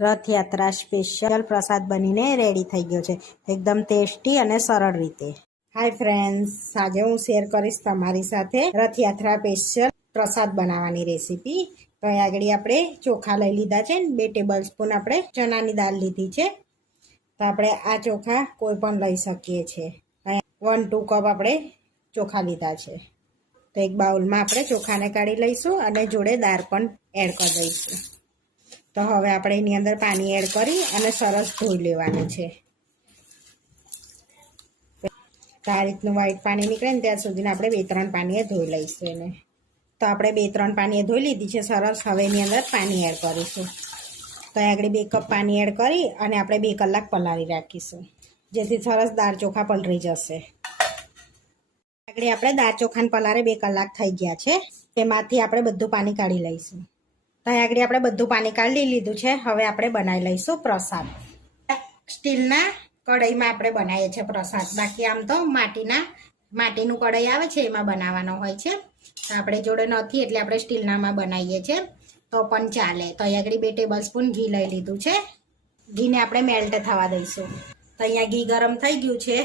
Rathyatra special પ્રસાદ બનીને ready થઈ ગયો છે, એકદમ ટેસ્ટી અને સરળ રીતે. હાય ફ્રેન્ડ્સ, આજે હું શેર કરીશ તમારી સાથે રથયાત્રા સ્પેશિયલ પ્રસાદ બનાવવાની રેસીપી. તો આગળ આપણે ચોખા લઈ લીધા છે, 2 ટેબલ સ્પૂન આપણે ચણાની દાળ લીધી છે. તો આપણે આ ચોખા કોઈ પણ લઈ શકીએ છીએ. 1-2 કપ આપણે ચોખા લીધા છે. તો એક બાઉલમાં આપણે ચોખાને કાઢી લઈશું અને જોડે દાળ પણ એડ કરી દઈશું. તો હવે આપણે એની અંદર પાણી એડ કરી અને સરસ ધોઈ લેવાનું છે. તો આ રીતનું વ્હાઈટ પાણી નીકળે ને ત્યાં સુધી આપણે 2-3 પાણીએ ધોઈ લઈશું એને. તો આપણે 2-3 પાણીએ ધોઈ લીધી છે સરસ. હવે એની અંદર પાણી એડ કરીશું. તો આગળ 2 કપ પાણી એડ કરી અને આપણે 2 કલાક પલાળી રાખીશું, જેથી સરસ દાળ ચોખા પલળી જશે. આગળ આપણે દાળ ચોખાને પલાળે 2 કલાક થઈ ગયા છે. તેમાંથી આપણે બધું પાણી કાઢી લઈશું. તો આગળ આપણે બધું પાણી કાઢી લીધું છે. હવે આપણે બનાવી લઈશું પ્રસાદ. સ્ટીલના કઢાઈમાં આપણે બનાવીએ છીએ પ્રસાદ. બાકી આમ તો માટીનું કઢાઈ આવે છે એમાં બનાવવાનો હોય છે. તો આપણે જોડે નથી એટલે આપણે સ્ટીલનામાં બનાવીએ છીએ, તો પણ ચાલે. તો આગળ 2 ટેબલ સ્પૂન ઘી લઈ લીધું છે. ઘીને આપણે મેલ્ટ થવા દઈશું. તો અહીંયા ઘી ગરમ થઈ ગયું છે.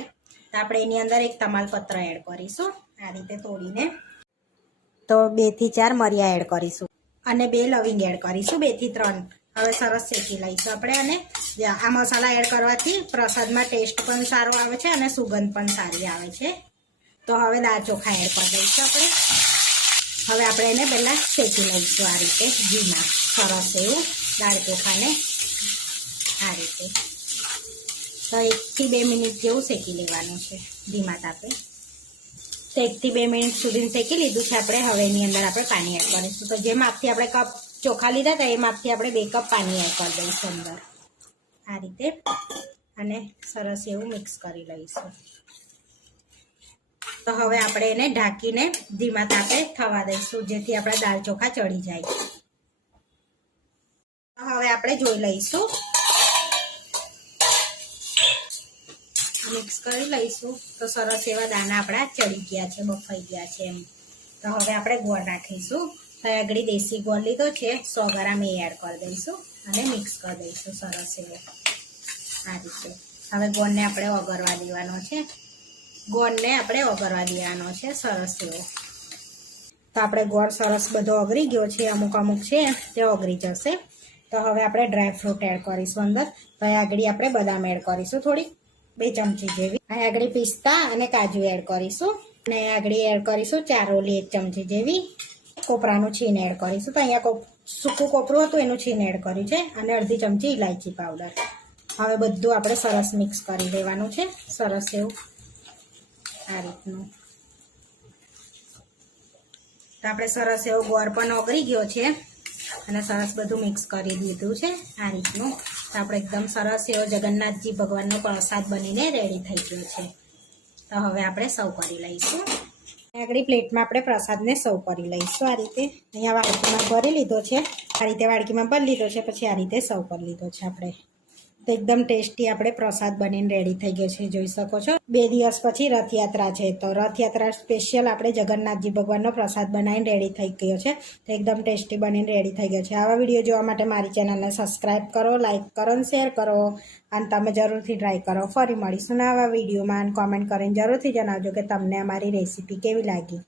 તો આપણે એની અંદર એક તમાલપત્ર એડ કરીશું આ રીતે તોડીને. તો 2 થી 4 મરિયા એડ કરીશું અને 2 લવિંગ એડ કરીશું, 2 થી 3. હવે સરસ શેકી લઈશું આપણે. અને આ મસાલા એડ કરવાથી પ્રસાદમાં ટેસ્ટ પણ સારો આવે છે અને સુગંધ પણ સારી આવે છે. તો હવે દાળ ચોખા એડ કરી દઈશું આપણે. હવે આપણે એને પહેલાં શેકી લઈશું આ રીતે ઘીમાં. સરસ એવું દાળ ચોખાને આ રીતે. તો 1 થી 2 મિનિટ જેવું શેકી લેવાનું છે ધીમા તાપે. તો 1 થી 2 મિનિટ સુધી શેકી લીધું છે આપણે. હવે એની અંદર આપણે પાણી એડ કરીશું. તો જે માપથી આપણે કપ ચોખા લીધા હતા એ માપથી આપણે 2 કપ પાણી એડ કરી દઈશું અંદર આ રીતે. અને સરસ એવું મિક્સ કરી લઈશું. તો હવે આપણે એને ઢાંકીને ધીમા તાપે થવા દઈશું, જેથી આપણા દાળ ચોખા ચડી જાય. હવે આપણે જોઈ લઈશું, મિક્સ કરી લઈશું. તો સરસ એવા દાણા આપણા ચડી ગયા છે, બફાઈ ગયા છે એમ. તો હવે આપણે ગોળ નાખીશું. તો આગળ દેશી ગોળ લીધો છે 100 ગ્રામ, એ એડ કરી દઈશું અને મિક્સ કરી દઈશું સરસ એવો આ રીતે. હવે ગોળને આપણે ઓગળવા દેવાનો છે. સરસ એવો. તો આપણે ગોળ સરસ બધો ઓગળી ગયો છે, અમુક છે તે ઓગળી જશે. તો હવે આપણે ડ્રાયફ્રૂટ એડ કરીશું અંદર. તો આગળ આપણે બદામ એડ કરીશું થોડી, 2 ચમચી જેવી. આગળ પિસ્તા અને કાજુ એડ કરીશું. અને આગળ એડ કરીશું ચારોલી 1 ચમચી જેવી. કોપરાનું છીણ એડ કરીશું. તો અહીંયા સૂકું કોપરું હતું એનું છીણ એડ કર્યું છે. અને અડધી ચમચી ઇલાયચી પાવડર. હવે બધું આપણે સરસ મિક્સ કરી દેવાનું છે, સરસ એવું આ રીતનું. તો આપણે સરસ એવો ગોળ પણ ઓગળી ગયો છે અને સરસ બધું મિક્સ કરી દીધું છે આ રીતનું. તો આપણે એકદમ સરસ એવો જગન્નાથજી ભગવાનનો પ્રસાદ બનીને રેડી થઈ ગયો છે. તો હવે આપણે સર્વ કરી લઈશું. આગળ પ્લેટમાં આપણે પ્રસાદને સર્વ કરી લઈશું આ રીતે. અહીંયા વાડકીમાં ભરી લીધો છે, આ રીતે વાડકીમાં ભરી લીધો છે, પછી આ રીતે સર્વ કરી લીધો છે આપણે. તો એકદમ ટેસ્ટી આપણે પ્રસાદ બનીને રેડી થઈ ગયો છે, જોઈ શકો છો. 2 દિવસ પછી રથયાત્રા છે, તો રથયાત્રા સ્પેશિયલ આપણે જગન્નાથજી ભગવાનનો પ્રસાદ બનાવીને રેડી થઈ ગયો છે. તો એકદમ ટેસ્ટી બનીને રેડી થઈ ગયો છે. આવા વિડીયો જોવા માટે મારી ચેનલને સબસ્ક્રાઈબ કરો, લાઇક કરો અને શેર કરો. અને તમે જરૂરથી ટ્રાય કરો. ફરી મળીશું આવા વિડીયોમાં. અને કોમેન્ટ કરીને જરૂરથી જણાવજો કે તમને અમારી રેસીપી કેવી લાગી.